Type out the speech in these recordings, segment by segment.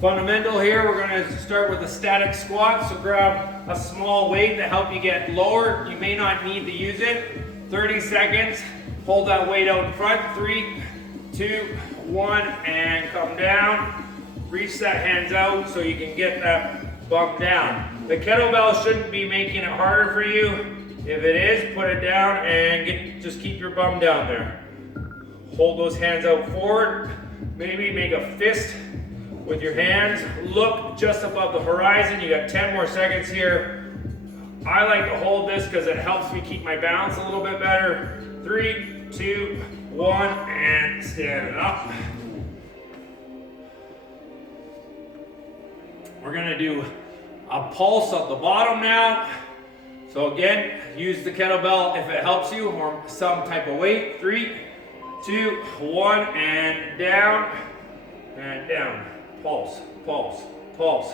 Fundamental here, we're going to start with a static squat. So grab a small weight to help you get lower. You may not need to use it. 30 seconds. Hold that weight out in front. 3, 2, 1, and come down. Reach that hands out so you can get that bump down. The kettlebell shouldn't be making it harder for you. If it is, put it down and just keep your bum down there. Hold those hands out forward. Maybe make a fist with your hands. Look just above the horizon. You got 10 more seconds here. I like to hold this because it helps me keep my balance a little bit better. 3, 2, 1, and stand up. We're gonna do a pulse at the bottom now. So again, use the kettlebell if it helps you, or some type of weight. 3, 2, 1, and down, and down. Pulse, pulse, pulse.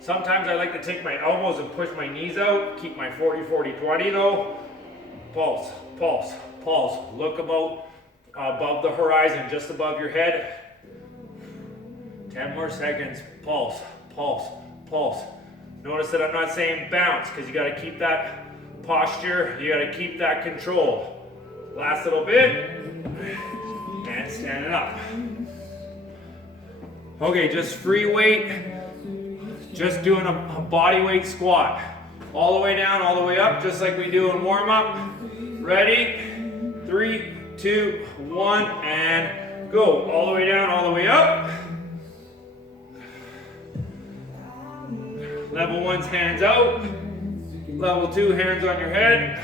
Sometimes I like to take my elbows and push my knees out. Keep my 40, 40, 20 though. Pulse, pulse, pulse. Look above the horizon, just above your head. 10 more seconds. Pulse, pulse, pulse. Notice that I'm not saying bounce, because you got to keep that posture. You got to keep that control. Last little bit, and standing up. Okay, just free weight. Just doing a body weight squat. All the way down, all the way up, just like we do in warm up. Ready? 3, 2, 1, and go. All the way down, all the way up. Level 1's hands out. Level 2, hands on your head.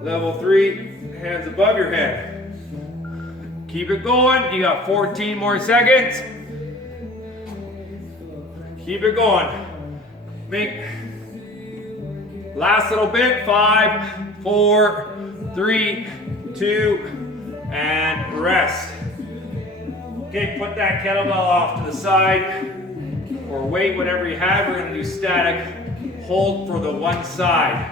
Level 3, hands above your head. Keep it going. You got 14 more seconds. Keep it going. Make last little bit. 5, 4, 3, 2, and rest. Okay, put that kettlebell off to the side, or weight, whatever you have. We're gonna do static hold for the one side.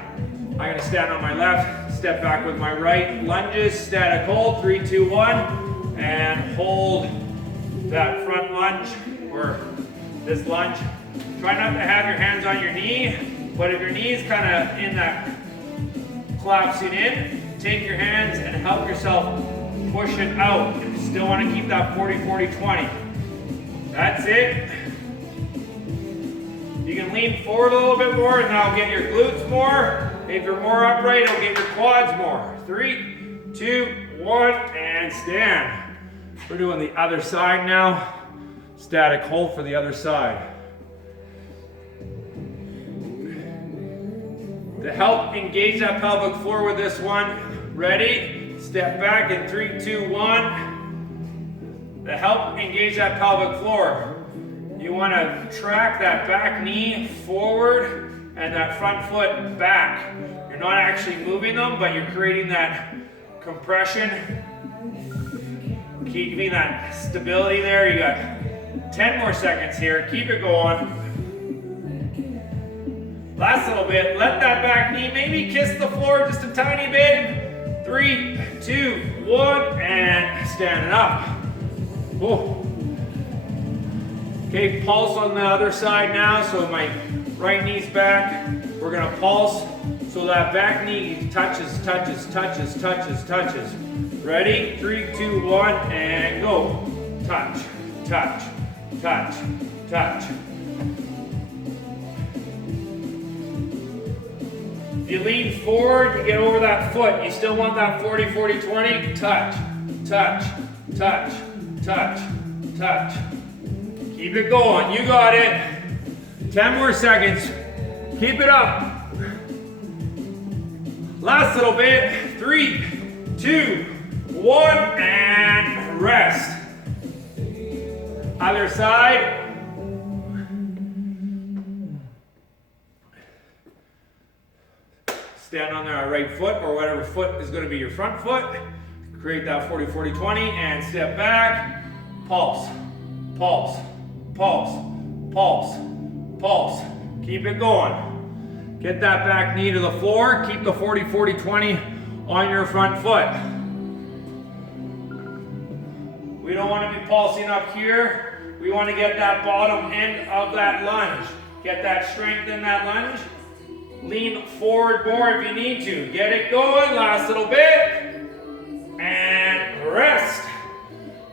I'm gonna stand on my left, step back with my right. Lunges, static hold, 3, 2, 1, and hold that front lunge, or this lunge. Try not to have your hands on your knee, but if your knee's kind of in that collapsing in, take your hands and help yourself push it out. If you still want to keep that 40, 40, 20. That's it. You can lean forward a little bit more and that'll get your glutes more. If you're more upright, it'll get your quads more. 3, 2, 1, and stand. We're doing the other side now. Static hold for the other side. To help engage that pelvic floor with this one, ready? Step back in 3, 2, 1. To help engage that pelvic floor, you want to track that back knee forward and that front foot back. You're not actually moving them, but you're creating that compression, keeping that stability there. You got 10 more seconds here. Keep it going. Last little bit. Let that back knee maybe kiss the floor just a tiny bit. 3, 2, 1, and standing up. Whoa. Okay, pulse on the other side now. So my right knee's back. We're gonna pulse so that back knee touches, touches, touches, touches, touches. Ready? 3, 2, 1, and go. Touch, touch, touch, touch. If you lean forward, you get over that foot. You still want that 40, 40, 20. Touch, touch, touch, touch, touch. Keep it going. You got it. 10 more seconds. Keep it up. Last little bit. 3, 2, 1, and rest. Other side. Stand on our right foot, or whatever foot is going to be your front foot. Create that 40, 40, 20, and step back. Pulse, pulse, pulse, pulse, pulse. Keep it going. Get that back knee to the floor. Keep the 40, 40, 20 on your front foot. We don't want to be pulsing up here. We want to get that bottom end of that lunge. Get that strength in that lunge. Lean forward more if you need to. Get it going, last little bit. And rest.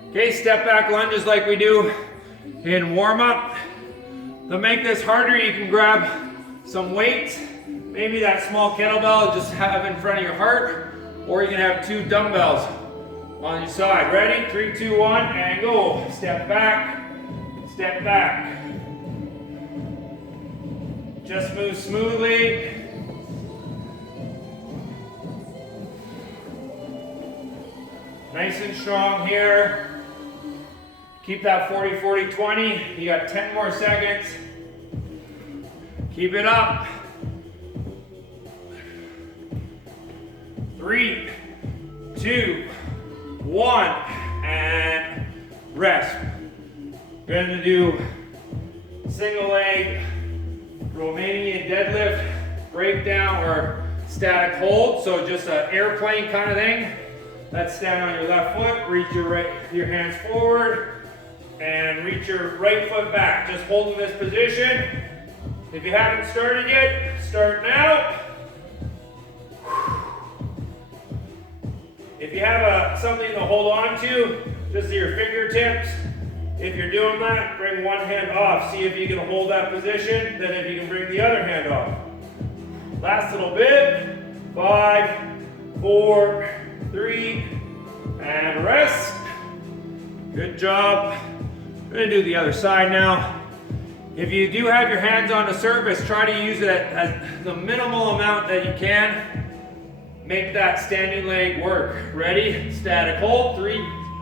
Okay, step back lunges like we do in warm up. To make this harder, you can grab some weights. Maybe that small kettlebell just have in front of your heart. Or you can have 2 dumbbells on your side. Ready? 3, 2, 1, and go. Step back, step back. Just move smoothly. Nice and strong here. Keep that 40, 40, 20. You got 10 more seconds. Keep it up. 3, 2, 1, and rest. We're going to do single leg Romanian deadlift, breakdown, or static hold. So just an airplane kind of thing. Let's stand on your left foot, reach your hands forward, and reach your right foot back. Just holding this position. If you haven't started yet, start now. If you have something to hold on to, just your fingertips. If you're doing that, bring one hand off. See if you can hold that position, then if you can bring the other hand off. Last little bit. 5, 4, 3, and rest. Good job. We're going to do the other side now. If you do have your hands on the surface, try to use it at the minimal amount that you can. Make that standing leg work. Ready? Static hold. 3,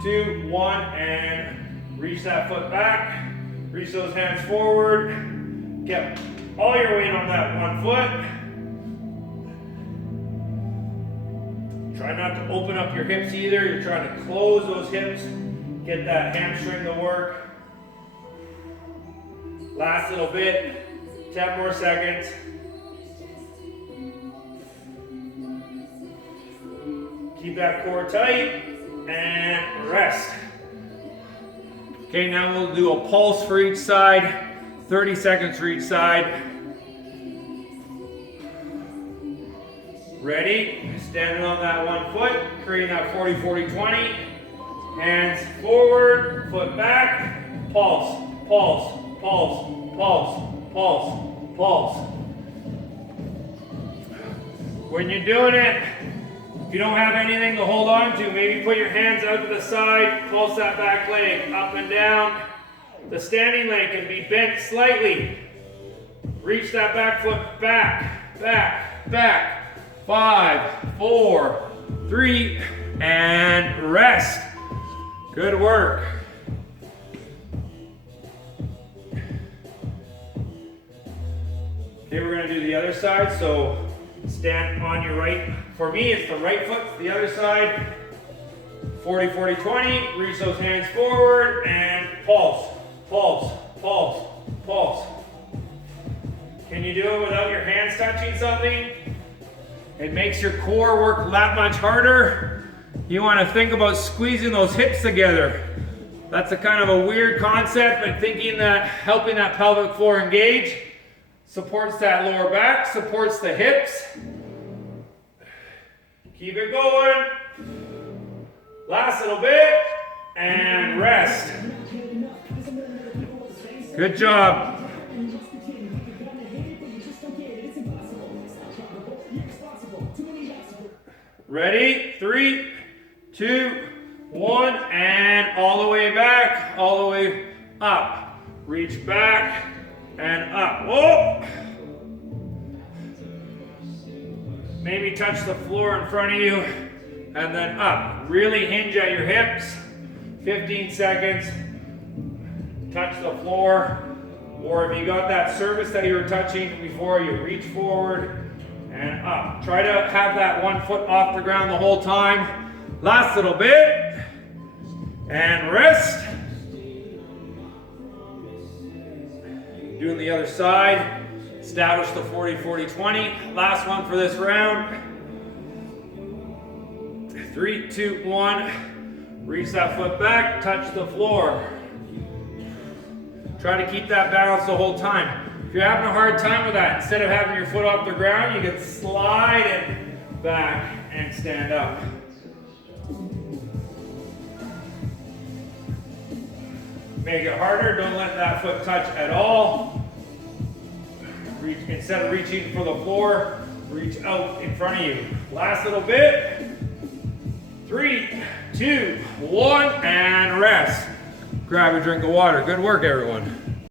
2, 1, and reach that foot back. Reach those hands forward. Get all your weight on that one foot. Try not to open up your hips either. You're trying to close those hips. Get that hamstring to work. Last little bit. 10 more seconds. Keep that core tight and rest. Okay, now we'll do a pulse for each side, 30 seconds for each side. Ready? Standing on that one foot, creating that 40, 40, 20. Hands forward, foot back, pulse, pulse, pulse, pulse, pulse, pulse. When you're doing it, if you don't have anything to hold on to, maybe put your hands out to the side, pulse that back leg up and down. The standing leg can be bent slightly. Reach that back foot back, back, back. 5, 4, 3, and rest. Good work. Okay, we're going to do the other side. So stand on your right. For me, it's the right foot. The other side. 40, 40, 20. Reach those hands forward and pulse, pulse, pulse, pulse. Can you do it without your hands touching something? It makes your core work that much harder. You want to think about squeezing those hips together. That's a kind of a weird concept, but thinking that helping that pelvic floor engage supports that lower back, supports the hips. Keep it going. Last little bit, and rest. Good job. Ready? 3, 2, 1, and all the way back, all the way up. Reach back and up. Whoa! Maybe touch the floor in front of you and then up. Really hinge at your hips. 15 seconds. Touch the floor. Or if you got that surface that you were touching before, you reach forward and up. Try to have that one foot off the ground the whole time. Last little bit. And rest. Doing the other side. Establish the 40, 40, 20. Last one for this round. 3, 2, 1. Reach that foot back. Touch the floor. Try to keep that balance the whole time. If you're having a hard time with that, instead of having your foot off the ground, you can slide it back and stand up. Make it harder, don't let that foot touch at all. Instead of reaching for the floor, reach out in front of you. Last little bit. 3, 2, 1, and rest. Grab a drink of water. Good work, everyone.